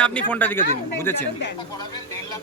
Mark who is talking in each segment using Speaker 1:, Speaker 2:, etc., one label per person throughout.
Speaker 1: আপনি ফোনটা দিকে দিন বুঝেছেন?
Speaker 2: করাবেন দেড় লাখ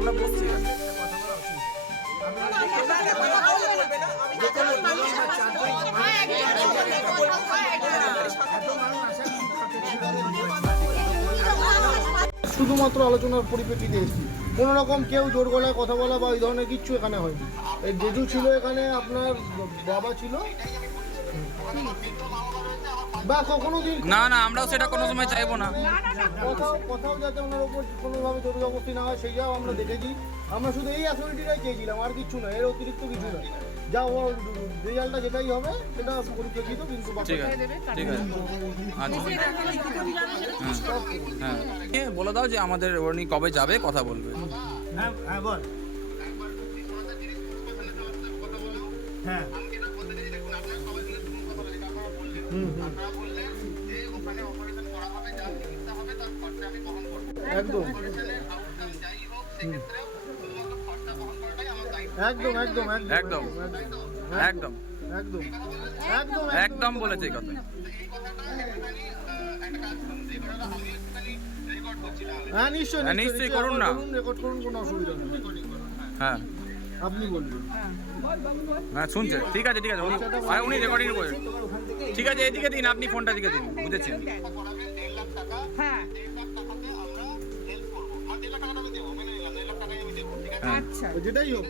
Speaker 2: আমরা
Speaker 1: বসছি এখানে।
Speaker 3: যে কোনো দল বা চাকরি এত মানুষ আসে
Speaker 4: শুধুমাত্র আলোচনার পরিপ্রেক্ষিতে এসেছি। কোনো রকম কেউ জোর গলায় কথা বলা বা ওই ধরনের কিচ্ছু এখানে হয়নি। এই জেজু ছিল এখানে আপনার বাবা ছিল। বা কখনো দিন
Speaker 1: না না আমরাও সেটা কোনো সময় চাইব না।
Speaker 4: কোথাও কোথাও যাতে ওনার উপর কোনোভাবে জোর জবরদস্তি না হয় সেই যাও আমরা দেখেছি। আমরা শুধু এই অ্যাথরিটিটাই চেয়েছিলাম আর কিছু না এর অতিরিক্ত কিছু না যা ওর রেজাল্টটা যেটাই হবে সেটা পরিপ্রেক্ষিত কিন্তু
Speaker 1: ঠিক আছে ঠিক আছে। আচ্ছা। হ্যাঁ হ্যাঁ। বলে দাও যে আমাদের উনি কবে যাবে কথা বলবে।
Speaker 3: হ্যাঁ হ্যাঁ বল। হ্যাঁ।
Speaker 4: হুম হুম। একদম। একদম একদম।
Speaker 1: একদম
Speaker 4: একদম।
Speaker 1: একদম।
Speaker 4: একদম। একদম
Speaker 1: বলেছে এই কথা।
Speaker 4: হ্যাঁ নিশ্চয়ই
Speaker 1: হ্যাঁ, নিশ্চয়ই। করুন না।
Speaker 4: রেকর্ড করুন কোনো অসুবিধা নেই।
Speaker 1: হ্যাঁ।
Speaker 4: আপনি বলবেন।
Speaker 1: হ্যাঁ শুনছে। ঠিক আছে ঠিক আছে উনি আরে উনি রেকর্ডিং ঠিক আছে এদিকে দিন আপনি ফোনটা দিকে দিন। বুঝেছেন?
Speaker 5: হ্যাঁ। আচ্ছা।
Speaker 4: যেটাই হোক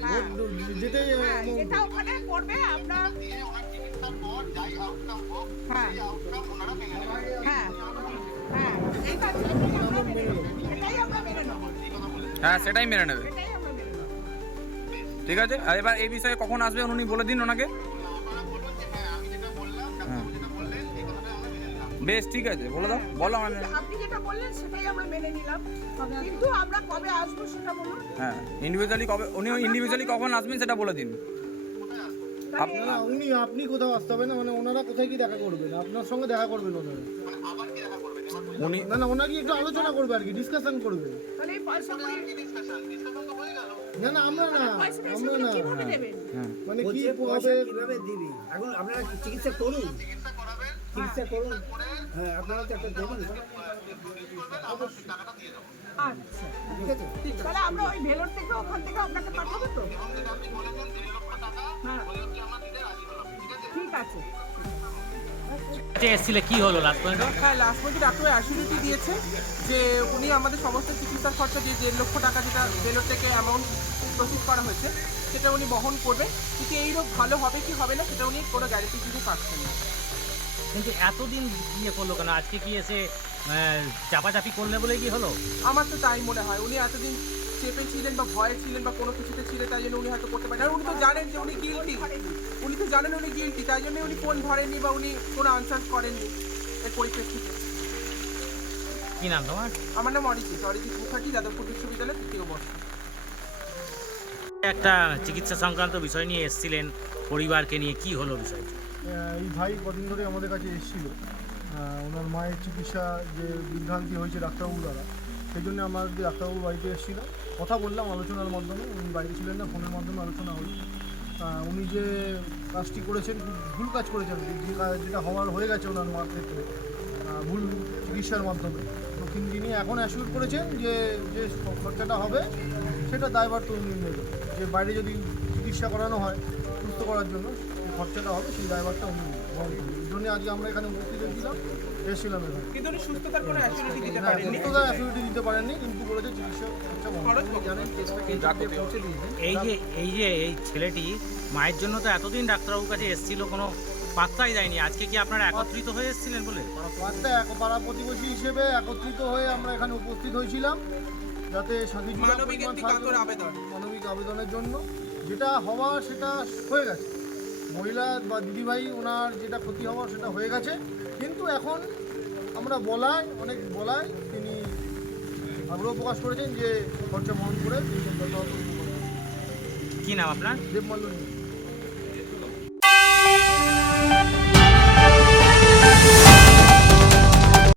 Speaker 4: যেটাই
Speaker 5: হ্যাঁ যেটা ওখানে করবে আপনার
Speaker 2: দিয়ে ওনার চিকিৎসার পর যাই আউটকাম হোক
Speaker 5: হ্যাঁ। হ্যাঁ হ্যাঁ। নেব।
Speaker 1: হ্যাঁ সেটাই মেনে
Speaker 5: মেনে নেব।
Speaker 1: ঠিক আছে? এবার এই বিষয়ে কখন আসবে উনি বলে দিন ওনাকে। বেশ ঠিক আছে বলে দাও বলো মানে
Speaker 5: আপনি যেটা বললেন সেটাই আমরা মেনে নিলাম। কিন্তু আমরা কবে আসব সেটা বলুন।
Speaker 1: হ্যাঁ ইন্ডিভিজুয়ালি কবে উনি ইন্ডিভিজুয়ালি কখন আসবেন সেটা বলে দিন। আপ-
Speaker 4: না উনি আপনি কোথাও আসতে হবে না মানে ওনারা কোথায় কি দেখা করবেন? আপনার সঙ্গে দেখা করবেন ওনারা।
Speaker 1: উনি
Speaker 4: না না ওনাকে একটু আলোচনা করবে আর কি ডিসকাশন করবে। না না আমরা না আমরা না।
Speaker 1: হ্যাঁ।
Speaker 4: মানে কি হবে?
Speaker 3: কীভাবে দিবি? এখন আপনারা চিকিৎসা করুন?
Speaker 2: চিকিৎসা করাবেন
Speaker 3: চিকিৎসা করুন। হ্যাঁ আপনারা তো একটা দেবেন।
Speaker 2: টাকাটা
Speaker 5: আচ্ছা
Speaker 3: ঠিক আছে।
Speaker 5: তাহলে আমরা ওই ভেলোর থেকে ওখান থেকে আপনাকে পাঠাবো তো?
Speaker 2: আপনি বলেছেন দেড় লক্ষ টাকা
Speaker 5: হ্যাঁ।
Speaker 2: ঠিক আছে।
Speaker 6: এসেছিলে কি হলো লাস্ট পয়েন্ট
Speaker 7: হ্যাঁ লাস্ট ডাক্তার অ্যাসিডিটি দিয়েছে যে উনি আমাদের সমস্ত চিকিৎসার খরচা যে দেড় লক্ষ টাকা যেটা ভেলোর থেকে অ্যামাউন্ট প্রসেস করা হয়েছে সেটা উনি বহন করবে কিন্তু এই রোগ ভালো হবে কি হবে না সেটা উনি কোনো গ্যারেন্টি দিতে পারছেন না।
Speaker 6: কিন্তু এতদিন ইয়ে করল কেন? আজকে কি এসে চাপাচাপি করলে বলে কি হলো?
Speaker 7: আমার তো তাই মনে হয়। উনি এতদিন চেপে ছিলেন বা ভয়ে ছিলেন বা কোনো কিছুতে ছিলেন তাই জন্য উনি হয়তো করতে পারেন। আর উনি তো জানেন যে উনি গিলটি উনি তো জানেন উনি গিলটি তাই জন্য উনি ফোন ধরেননি বা উনি কোনো আনসার করেননি এর পরিপ্রেক্ষিতে।
Speaker 6: কি নাম তোমার?
Speaker 7: আমার নাম অরিজিৎ। অরিজিৎ মুখার্জি যাদবপুর বিশ্ববিদ্যালয় তৃতীয় বর্ষ।
Speaker 6: একটা চিকিৎসা সংক্রান্ত বিষয় নিয়ে এসেছিলেন পরিবারকে নিয়ে কি হলো বিষয়টা?
Speaker 4: এই ভাই কদিন ধরে আমাদের কাছে এসেছিল। ওনার মায়ের চিকিৎসা যে বিভ্রান্তি হয়েছে ডাক্তারবাবু দ্বারা, সেই জন্য আমার যে ডাক্তারবাবু বাড়িতে এসেছিল। কথা বললাম আলোচনার মাধ্যমে, উনি বাড়িতে ছিলেন না, ফোনের মাধ্যমে আলোচনা হলো। উনি যে কাজটি করেছেন ভুল কাজ করেছেন, যে যেটা হওয়ার হয়ে গেছে ওনার মার ক্ষেত্রে ভুল চিকিৎসার মাধ্যমে। তো কিন্তু তিনি এখন অ্যাসিওর করেছেন যে যে খরচাটা হবে, সেটা দায়ভার তো উনি নেবেন। যে বাইরে যদি চিকিৎসা করানো হয় সুস্থ করার জন্য খরচাটা হবে সেই ড্রাইভারটা উনি বহন করবেন এই জন্য আজকে আমরা এখানে উপস্থিত হয়েছিলাম এসেছিলাম এখানে।
Speaker 7: কিন্তু উনি সুস্থতার কোনো অ্যাসিউরিটি দিতে
Speaker 4: হ্যাঁ
Speaker 7: পারেননি?
Speaker 4: দিতে পারেননি কিন্তু বলেছে চিকিৎসা খরচা বহন করবেন।
Speaker 7: খরচ জানেন
Speaker 6: এই যে এই যে এই ছেলেটি মায়ের জন্য তো এতদিন ডাক্তারবাবুর কাছে এসেছিল কোনো পাত্তাই দেয়নি। আজকে কি আপনারা একত্রিত হয়ে এসেছিলেন বলে?
Speaker 4: পাড়া এক পাড়া প্রতিবেশী হিসেবে একত্রিত হয়ে আমরা এখানে উপস্থিত হয়েছিলাম যাতে সাথী
Speaker 7: মানবিক আবেদন।
Speaker 4: মানবিক আবেদনের জন্য যেটা হওয়া সেটা হয়ে গেছে। মহিলা বা দিদিভাই ওনার যেটা ক্ষতি হওয়ার সেটা হয়ে গেছে। কিন্তু এখন আমরা বলাই অনেক বলায় তিনি আগ্রহ প্রকাশ করেছেন যে খরচা বহন করে।
Speaker 6: কি নাম আপনার?
Speaker 4: দেবমাল্য নিয়ে